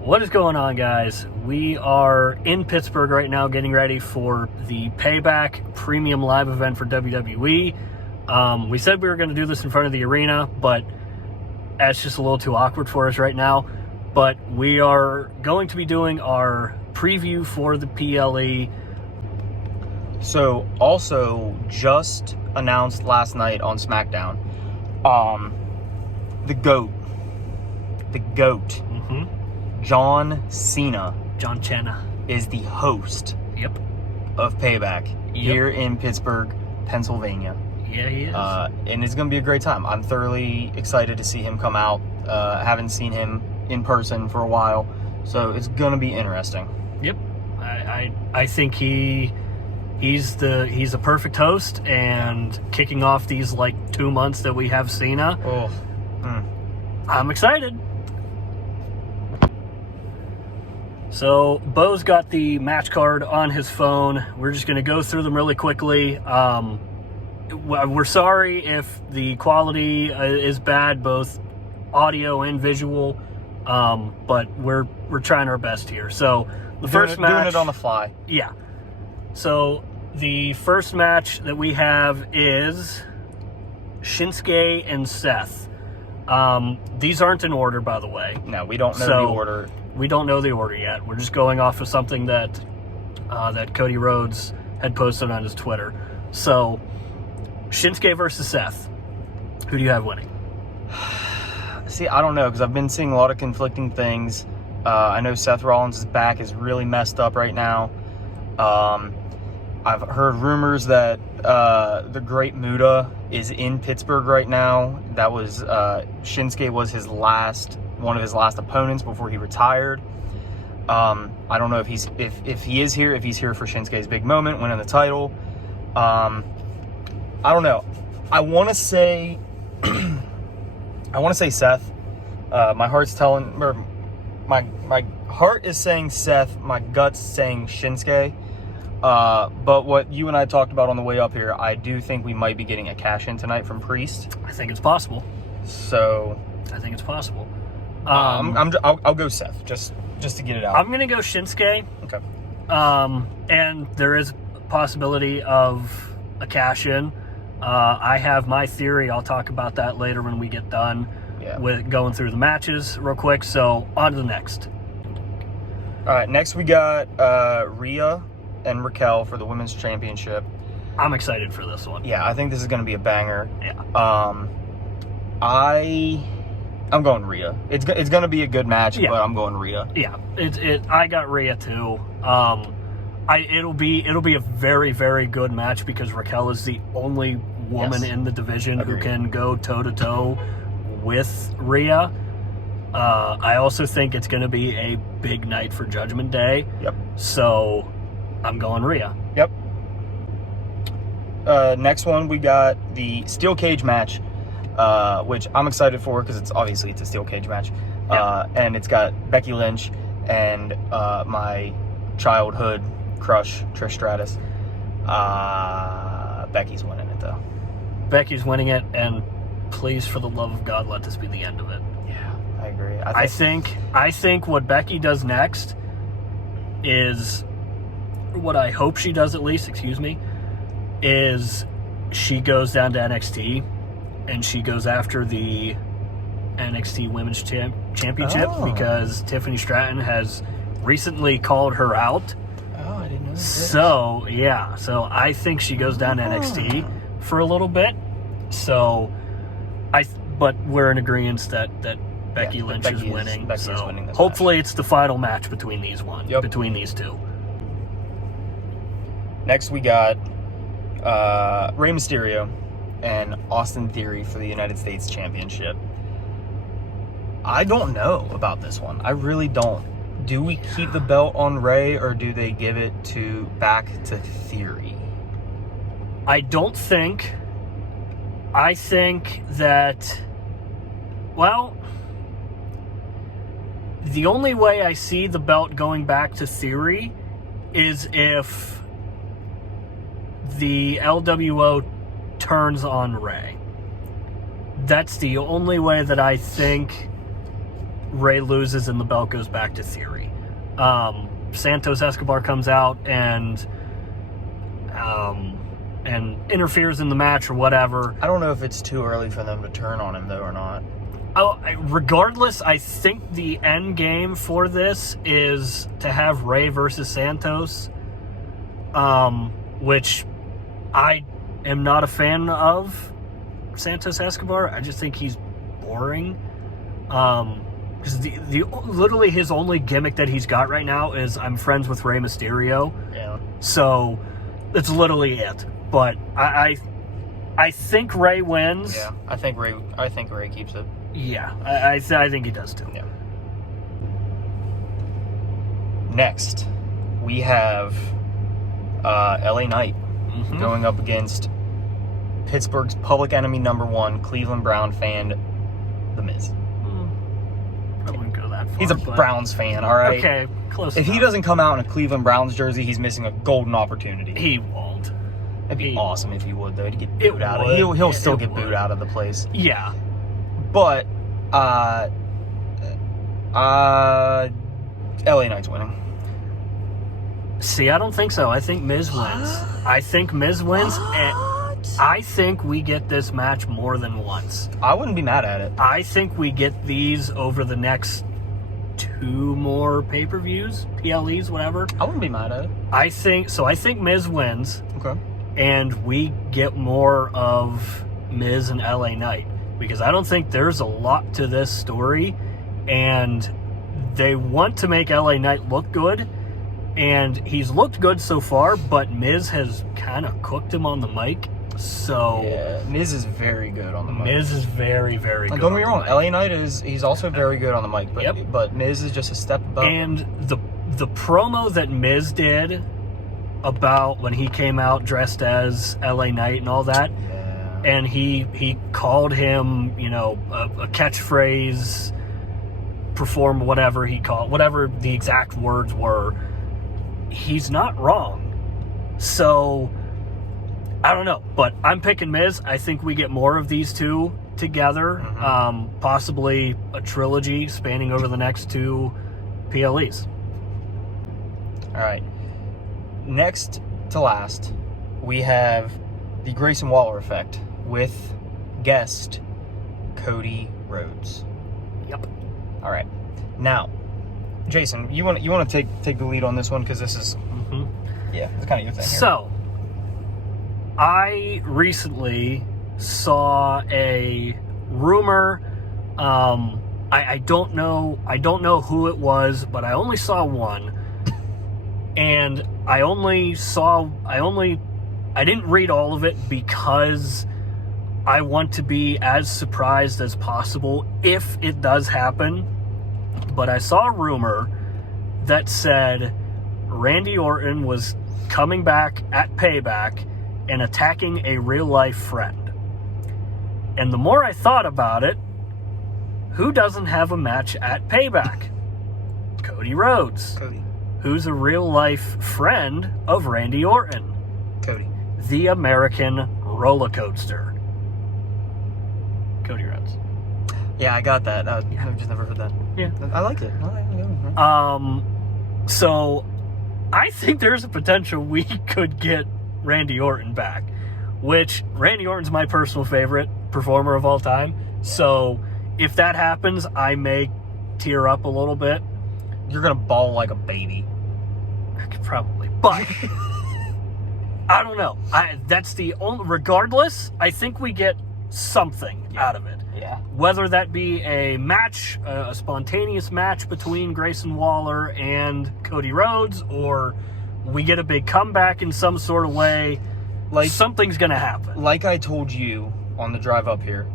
What is going on, guys? We are in Pittsburgh right now getting ready for the Payback premium live event for WWE. We said we were going to do this in front of the arena, but that's just a little too awkward for us right now. But we are going to be doing our preview for the PLE. So, also just announced last night on SmackDown, the GOAT, John Cena, is the host of Payback here in Pittsburgh, Pennsylvania. Yeah, he is. And it's going to be a great time. I'm thoroughly excited to see him come out. Haven't seen him in person for a while, so it's going to be interesting. Yep. I think he's a perfect host, and kicking off these 2 months that we have Cena. I'm excited. So Bo's got the match card on his phone. We're just going to go through them really quickly. We're sorry if the quality is bad, both audio and visual, but we're trying our best here. So the first match, doing it on the fly. Yeah. So the first match that we have is Shinsuke and Seth. These aren't in order, by the way. No, we don't know the order. We don't know the order yet. We're just going off of something that Cody Rhodes had posted on his Twitter. So, Shinsuke versus Seth. Who do you have winning? See, I don't know, because I've been seeing a lot of conflicting things. I know Seth Rollins' back is really messed up right now. I've heard rumors that the Great Muta is in Pittsburgh right now. That was Shinsuke was one of his last opponents before he retired. I don't know if he is here, if he's here for Shinsuke's big moment, winning the title. I don't know. I want to say Seth. My heart's telling, or my heart is saying Seth. My gut's saying Shinsuke. But what you and I talked about on the way up here, I do think we might be getting a cash-in tonight from Priest. I think it's possible. So I think it's possible. I'll go Seth just to get it out. I'm gonna go Shinsuke. Okay. And there is a possibility of a cash-in. I have my theory. I'll talk about that later when we get done with going through the matches real quick. So on to the next. All right. Next we got Rhea and Raquel for the Women's Championship. I'm excited for this one. Yeah, I think this is going to be a banger. Yeah. I'm going Rhea. It's going to be a good match, but I'm going Rhea. Yeah, I got Rhea too. It'll be a very, very good match because Raquel is the only woman in the division who can go toe to toe with Rhea. I also think it's going to be a big night for Judgment Day. Yep. So I'm going Rhea. Yep. Next one, we got the steel cage match. Which I'm excited for because it's a steel cage match. And it's got Becky Lynch and my childhood crush, Trish Stratus. Becky's winning it, though. Becky's winning it, and please, for the love of God, let this be the end of it. Yeah, I agree. I think what Becky does next is what I hope she does, at least, is she goes down to NXT and she goes after the NXT Women's Championship because Tiffany Stratton has recently called her out. Oh, I didn't know that. So I think she goes down to NXT for a little bit. But we're in agreement that Becky Lynch is winning. Becky's winning this hopefully match. It's the final match between these two. Next we got Rey Mysterio and Austin Theory for the United States Championship. I don't know about this one. I really don't. Do we keep the belt on Rey, or do they give it back to Theory? I don't think. I think that, the only way I see the belt going back to Theory is if the LWO turns on Rey. That's the only way that I think Ray loses and the belt goes back to Theory. Santos Escobar comes out and interferes in the match or whatever. I don't know if it's too early for them to turn on him, though, or not. Regardless, I think the end game for this is to have Ray versus Santos, which I am not a fan of Santos Escobar. I just think he's boring. Because literally his only gimmick that he's got right now is I'm friends with Rey Mysterio. Yeah. So that's literally it. But I think Ray wins. Yeah, I think Ray keeps it. Yeah, I think he does too. Yeah. Next, we have LA Knight going up against Pittsburgh's public enemy number one, Cleveland Brown fan, The Miz. I wouldn't go that far. He's a Browns fan, all right? Okay, close If enough. he doesn't come out in a Cleveland Browns jersey, he's missing a golden opportunity. He won't. It'd be awesome if he would, though. He'd get booed out of it. He'll still get booed out of the place. Yeah. But, LA Knight's winning. See, I don't think so. I think Miz wins. I think Miz wins, and I think we get this match more than once. I wouldn't be mad at it. I think we get these over the next 2 more pay-per-views, PLEs, whatever. I wouldn't be mad at it. I think Miz wins, Okay. and we get more of Miz and LA Knight. Because I don't think there's a lot to this story, and they want to make LA Knight look good, and he's looked good so far, but Miz has kind of cooked him on the mic, so... Yeah, Miz is very good on the mic. Miz is very, very good. Don't get me wrong, LA Knight he's also very good on the mic, but, Yep. but Miz is just a step above him. And the promo that Miz did about when he came out dressed as LA Knight and all that, and he called him, a catchphrase, perform whatever the exact words were. He's not wrong. So, I don't know. But I'm picking Miz. I think we get more of these two together. Possibly a trilogy spanning over the next 2 PLEs. All right. Next to last, we have the Grayson Waller effect with guest Cody Rhodes. Yep. All right. Now, Jason, you want to take the lead on this one, because this is it's kind of your thing here. So, I recently saw a rumor. I don't know who it was, but I only saw one, and I didn't read all of it because I want to be as surprised as possible if it does happen. But I saw a rumor that said Randy Orton was coming back at Payback and attacking a real-life friend. And the more I thought about it, who doesn't have a match at Payback? Cody Rhodes. Cody. Who's a real-life friend of Randy Orton. Cody. The American Roller Coaster. Cody Rhodes. Yeah, I got that. I've just never heard that. Yeah. I like it. So I think there's a potential we could get Randy Orton back, which Randy Orton's my personal favorite performer of all time. So if that happens, I may tear up a little bit. You're going to bawl like a baby. I could probably, but I don't know. That's the only, regardless, I think we get something out of it. Yeah. Whether that be a match, a spontaneous match between Grayson Waller and Cody Rhodes, or we get a big comeback in some sort of way, something's going to happen. Like I told you on the drive up here,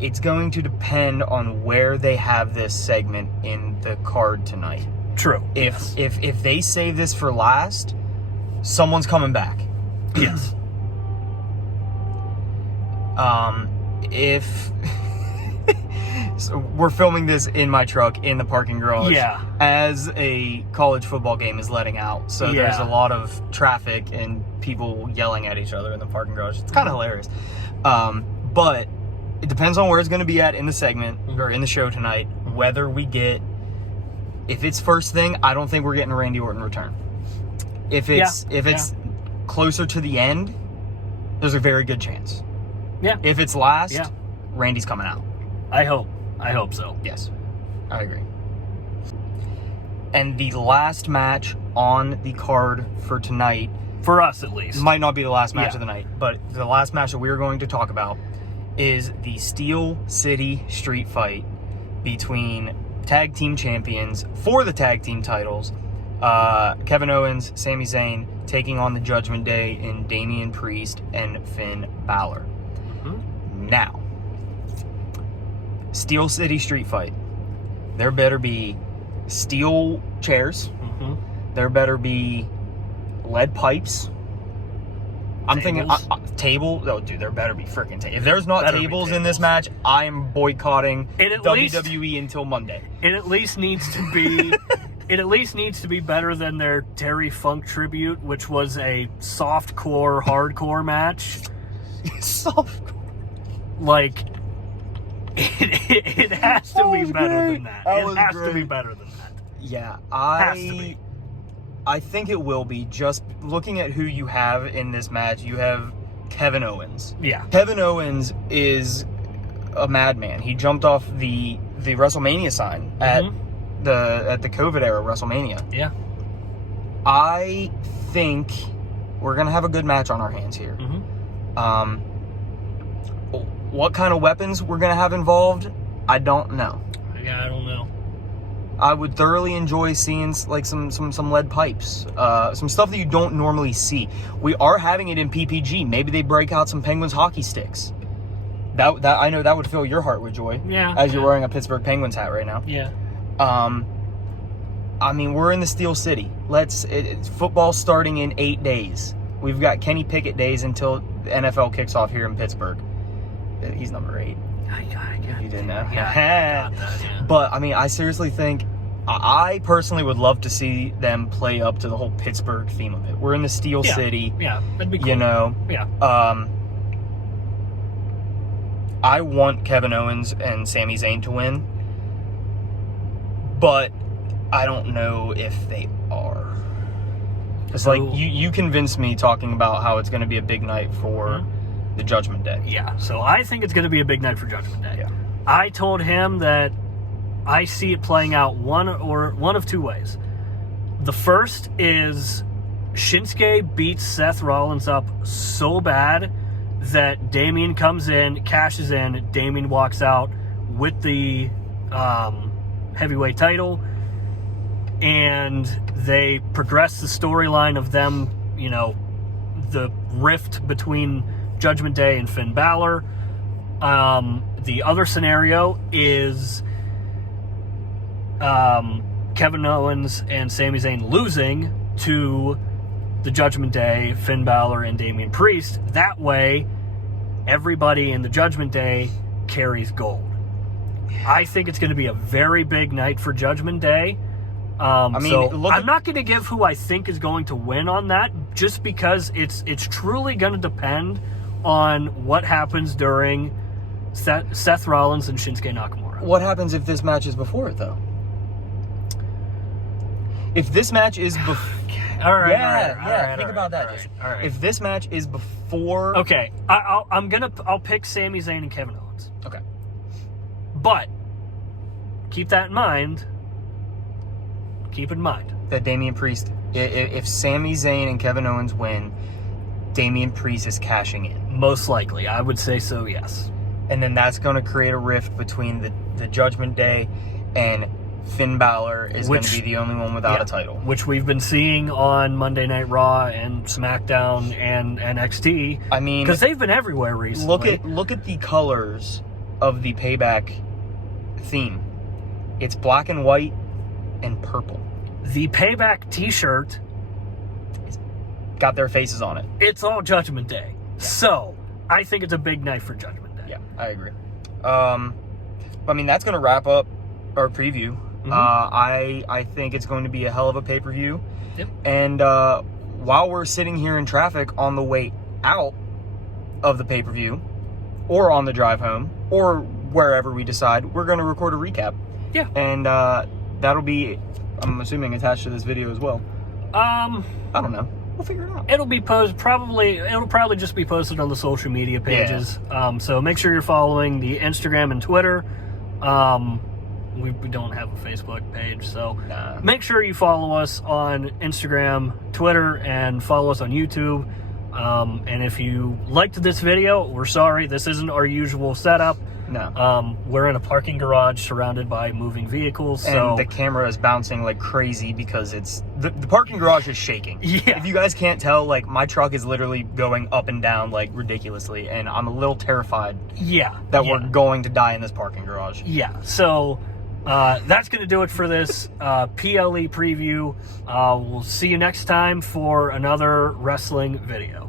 it's going to depend on where they have this segment in the card tonight. True. If they save this for last, someone's coming back. Yes. If so we're filming this in my truck in the parking garage, as a college football game is letting out, so there's a lot of traffic and people yelling at each other in the parking garage. It's kind of hilarious, but it depends on where it's going to be at in the segment or in the show tonight. whether we get, if it's first thing, I don't think we're getting a Randy Orton return. If it's closer to the end, there's a very good chance. Yeah. If it's last, Randy's coming out. I hope so. Yes, I agree. And the last match on the card for tonight, for us at least, might not be the last match of the night, but the last match that we're going to talk about is the Steel City Street Fight between tag team champions for the tag team titles, Kevin Owens, Sami Zayn, taking on the Judgment Day in Damian Priest and Finn Balor. Mm-hmm. Now, Steel City Street Fight. There better be steel chairs. Mm-hmm. There better be lead pipes. I'm thinking table. Oh, dude, there better be freaking tables. If there's not tables in this match, I am boycotting WWE until Monday. It at least needs to be. It at least needs to be better than their Terry Funk tribute, which was a softcore, hardcore match. Softcore. Like, it has to be better than that. It has to be better than that. Yeah, I think it will be. Just looking at who you have in this match, you have Kevin Owens. Yeah. Kevin Owens is a madman. He jumped off the WrestleMania sign at the COVID era WrestleMania. Yeah. I think we're gonna have a good match on our hands here. Mm-hmm. What kind of weapons we're gonna have involved, I don't know. Yeah, I don't know. I would thoroughly enjoy seeing like some lead pipes, some stuff that you don't normally see. We are having it in PPG. Maybe they break out some Penguins hockey sticks. That I know that would fill your heart with joy. Yeah. As you're wearing a Pittsburgh Penguins hat right now. Yeah. I mean, we're in the Steel City. It's football starting in 8 days. We've got Kenny Pickett days until the NFL kicks off here in Pittsburgh. He's number 8. You didn't know. Yeah. But I mean, I seriously think, I personally would love to see them play up to the whole Pittsburgh theme of it. We're in the Steel City. Yeah, that'd be cool. You know. Yeah. I want Kevin Owens and Sami Zayn to win, but I don't know if they are. It's like you convinced me talking about how it's going to be a big night for the Judgment Day. Yeah, so I think it's going to be a big night for Judgment Day. Yeah. I told him that I see it playing out one of two ways. The first is Shinsuke beats Seth Rollins up so bad that Damian comes in, cashes in, Damian walks out with the heavyweight title, and they progress the storyline of them, you know, the rift between Judgment Day and Finn Balor. The other scenario is Kevin Owens and Sami Zayn losing to the Judgment Day, Finn Balor, and Damian Priest. That way, everybody in the Judgment Day carries gold. I think it's going to be a very big night for Judgment Day. I'm not going to give who I think is going to win on that, just because it's truly going to depend on what happens during Seth Rollins and Shinsuke Nakamura. What happens if this match is before it, though? If this match is before... All right. Think about that. All right. If this match is before... Okay, I'll pick Sami Zayn and Kevin Owens. Okay. But keep that in mind. Keep in mind that Damian Priest, if Sami Zayn and Kevin Owens win, Damian Priest is cashing in. Most likely, I would say so. Yes. And then that's going to create a rift between the Judgment Day, and Finn Balor is going to be the only one without a title. Which we've been seeing on Monday Night Raw and SmackDown and NXT. I mean, because they've been everywhere recently. Look at the colors of the Payback theme. It's black and white and purple. The Payback t-shirt, it's got their faces on it. It's all Judgment Day. Yeah. So, I think it's a big night for Judgment Day. Yeah, I agree. I mean, that's going to wrap up our preview. Mm-hmm. I think it's going to be a hell of a pay-per-view. Yep. And while we're sitting here in traffic on the way out of the pay-per-view, or on the drive home, or wherever we decide, we're going to record a recap. Yeah. And that'll be, I'm assuming, attached to this video as well. I don't know. We'll figure it out. It'll be it'll probably just be posted on the social media pages. Yeah. So make sure you're following the Instagram and Twitter. We don't have a Facebook page, so make sure you follow us on Instagram, Twitter, and follow us on YouTube. And if you liked this video, we're sorry. This isn't our usual setup. No. We're in a parking garage surrounded by moving vehicles. So and the camera is bouncing like crazy because it's the parking garage is shaking. Yeah. If you guys can't tell, like, my truck is literally going up and down like ridiculously, and I'm a little terrified. Yeah. That we're going to die in this parking garage. Yeah. So that's going to do it for this PLE preview. We'll see you next time for another wrestling video.